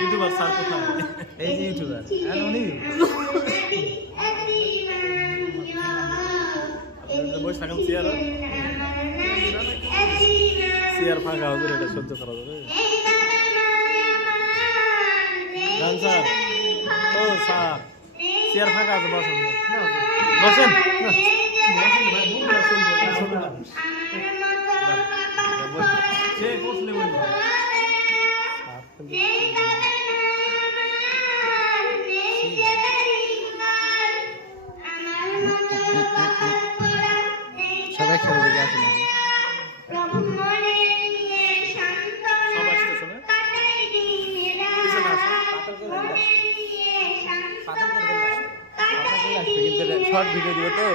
YouTuber sir কোথায়? এই যে ইউটিউবার উনি বসে থাকেন চেয়ার ফাঁকা হবে, এটা সহ্য করা যাবে? স্যার ও স্যার চেয়ার ফাঁকা আছে, বসেন বসেন সে বসলে বলবে সবাই খেলে দিকে আসে নাকি? কিন্তু শর্ট ভিডিও দিবে তো।